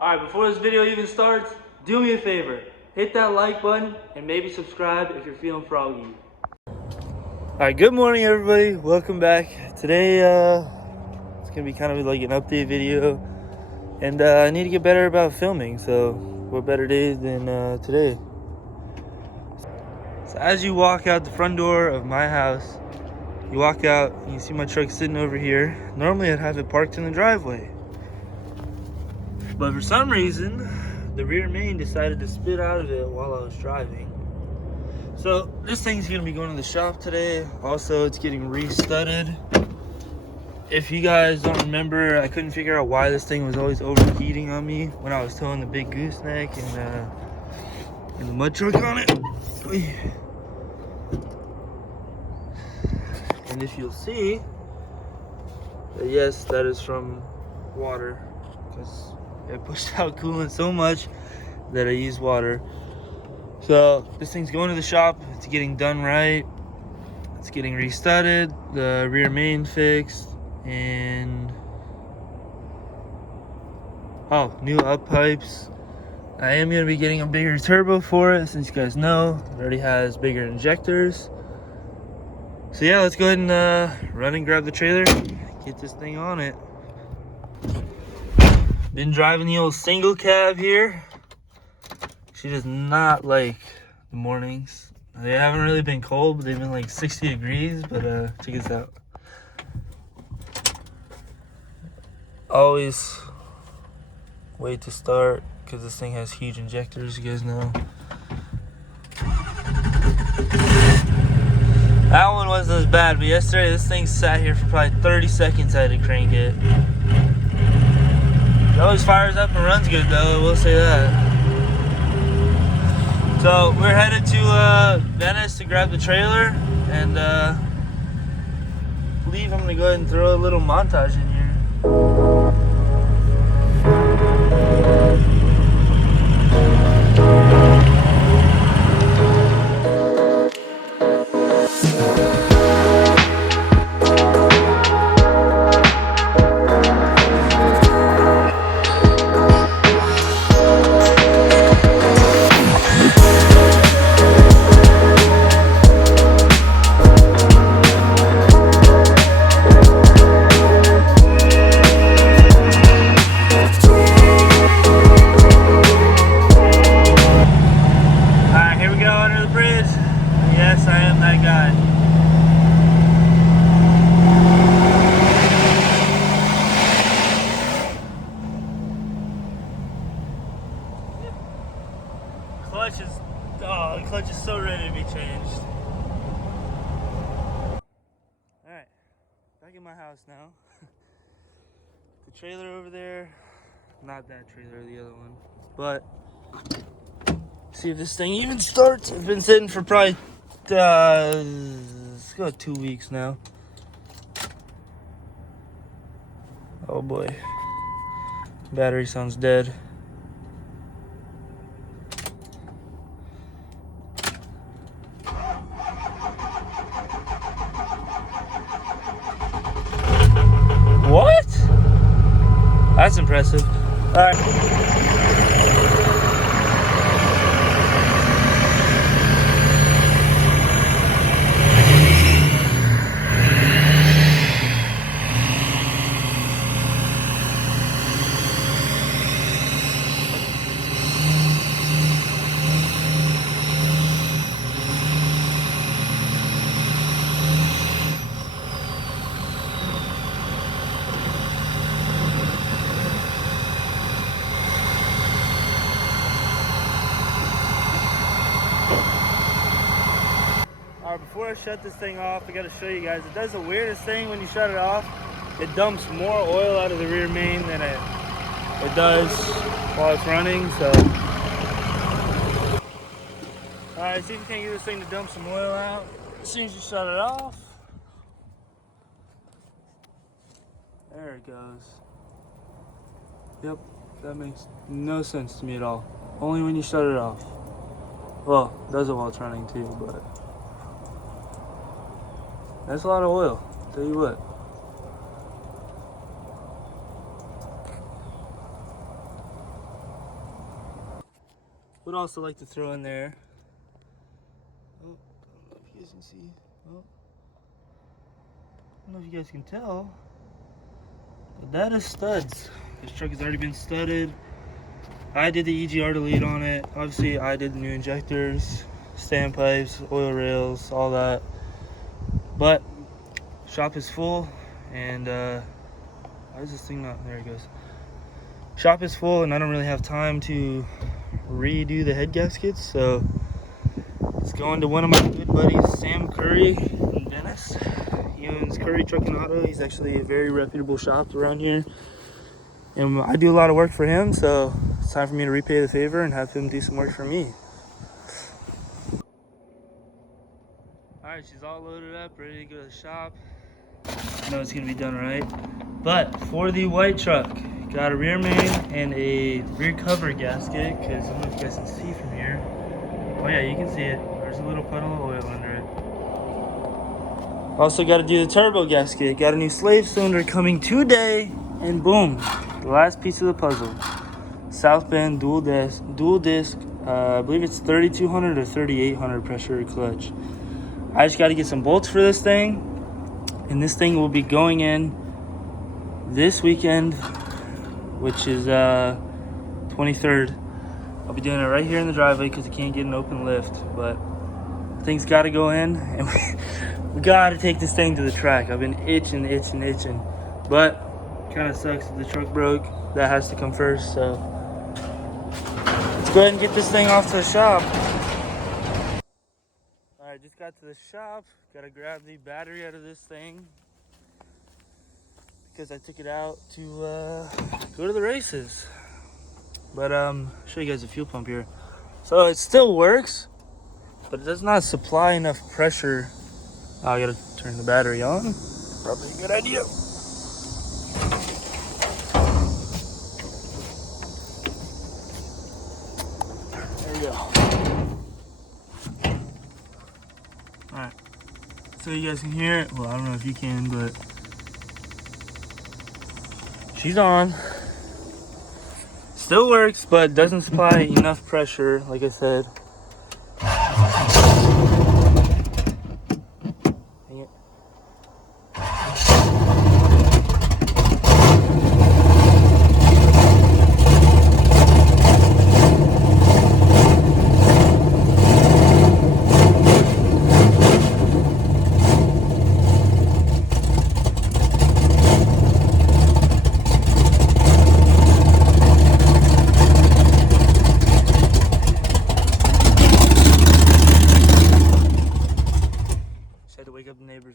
Alright, before this video even starts, do me a favor. Hit that like button and maybe subscribe if you're feeling froggy. Alright, good morning everybody. Welcome back. Today, it's gonna be kind of like an update video. And I need to get better about filming, so what better day than today? So as you walk out the front door of my house, you walk out and you see my truck sitting over here. Normally I'd have it parked in the driveway. But for some reason, the rear main decided to spit out of it while I was driving. So this thing's gonna be going to the shop today. Also, it's getting re-studded. If you guys don't remember, I couldn't figure out why this thing was always overheating on me when I was towing the big gooseneck and the mud truck on it. And if you'll see, yes, that is from water, because it pushed out coolant so much that I used water. So this thing's going to the shop. It's getting done right. It's getting re-studded, the rear main fixed, and new up pipes. I am going to be getting a bigger turbo for it, since you guys know it already has bigger injectors. So yeah, let's go ahead and run and grab the trailer, get this thing on it. Been driving the old single cab here. She does not like the mornings. They haven't really been cold, but they've been like 60 degrees, but check this out. Always wait to start, because this thing has huge injectors, you guys know. That one wasn't as bad, but yesterday this thing sat here for probably 30 seconds. I had to crank it. It always fires up and runs good though, I will say that. So we're headed to Venice to grab the trailer, and I believe I'm gonna go ahead and throw a little montage in here. The clutch is so ready to be changed. Alright, back in my house now. The trailer over there, not that trailer, the other one. But, see if this thing even starts. It's been sitting for probably, let's go 2 weeks now. Oh boy. Battery sounds dead. What? That's impressive. All right. Before I shut this thing off, I gotta show you guys. It does the weirdest thing when you shut it off. It dumps more oil out of the rear main than it does while it's running. So, all right, see if you can get this thing to dump some oil out as soon as you shut it off. There it goes. Yep, that makes no sense to me at all. Only when you shut it off. Well, it does it while it's running too, but that's a lot of oil, tell you what. would also like to throw in there. Oh, I don't know if you guys can see. Oh, I don't know if you guys can tell, but that is studs. This truck has already been studded. I did the EGR delete on it. Obviously, I did the new injectors, standpipes, oil rails, all that. But shop is full, and why is this thing not? There it goes. Shop is full, and I don't really have time to redo the head gaskets, so it's going to one of my good buddies, Sam Curry in Venice. He owns Curry Truck and Auto. He's actually a very reputable shop around here, and I do a lot of work for him, so it's time for me to repay the favor and have him do some work for me. Alright, she's all loaded up, ready to go to the shop. I know it's gonna be done right. But for the white truck, got a rear main and a rear cover gasket, because I don't know if you guys can see from here. Oh yeah, you can see it. There's a little puddle of oil under it. Also got to do the turbo gasket. Got a new slave cylinder coming today, and boom, the last piece of the puzzle. South bend dual disc. I believe it's 3200 or 3800 pressure clutch. I just got to get some bolts for this thing, and this thing will be going in this weekend, which is 23rd. I'll be doing it right here in the driveway because I can't get an open lift, but things got to go in, and we got to take this thing to the track. I've been itching, but kind of sucks that the truck broke. That has to come first, so let's go ahead and get this thing off to the shop. Alright, just got to the shop. Gotta grab the battery out of this thing because I took it out to go to the races. But show you guys the fuel pump here. So it still works, but it does not supply enough pressure. Oh, I gotta turn the battery on. Probably a good idea. There we go. Alright. So you guys can hear it. Well, I don't know if you can, but she's on. Still works, but doesn't supply enough pressure, like I said. Dang it.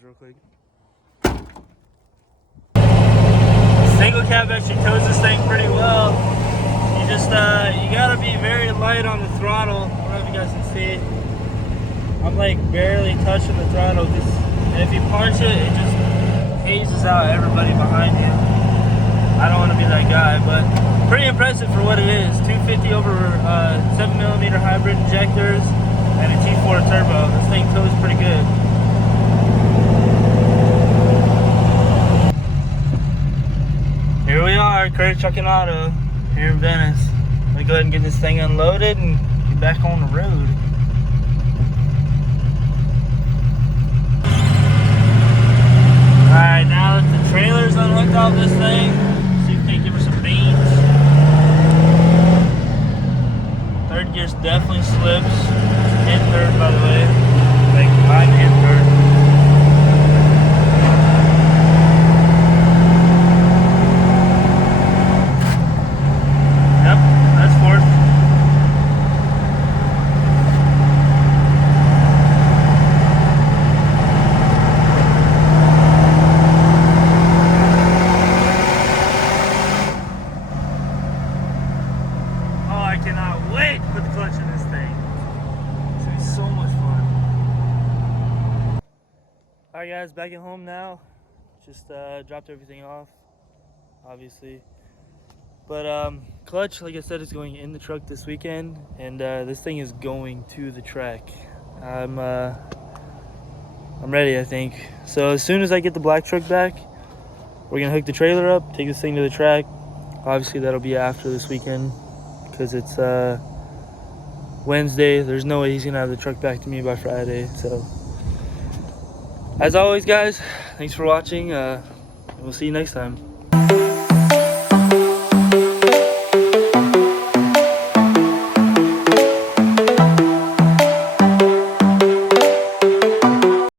Real quick. Single cab actually tows this thing pretty well. You just you gotta be very light on the throttle. I don't know if you guys can see. I'm like barely touching the throttle, because if you punch it, it just hazes out everybody behind you. I don't want to be that guy, but pretty impressive for what it is. 250 over 7mm hybrid injectors and a T4 turbo. This thing tows pretty good. Here we are, Curry Truck and Auto, here in Venice. Let me go ahead and get this thing unloaded and get back on the road. Alright, now that the trailer's unhooked off this thing, see if we can give her some beans. Third gear's definitely slips. It's in third, by the way. Like, I'm in third. Alright guys, back at home now. Just dropped everything off, obviously. But clutch, like I said, is going in the truck this weekend, and this thing is going to the track. I'm ready, I think. So as soon as I get the black truck back, we're gonna hook the trailer up, take this thing to the track. Obviously that'll be after this weekend, because it's Wednesday. There's no way he's gonna have the truck back to me by Friday. So as always, guys, thanks for watching. We'll see you next time.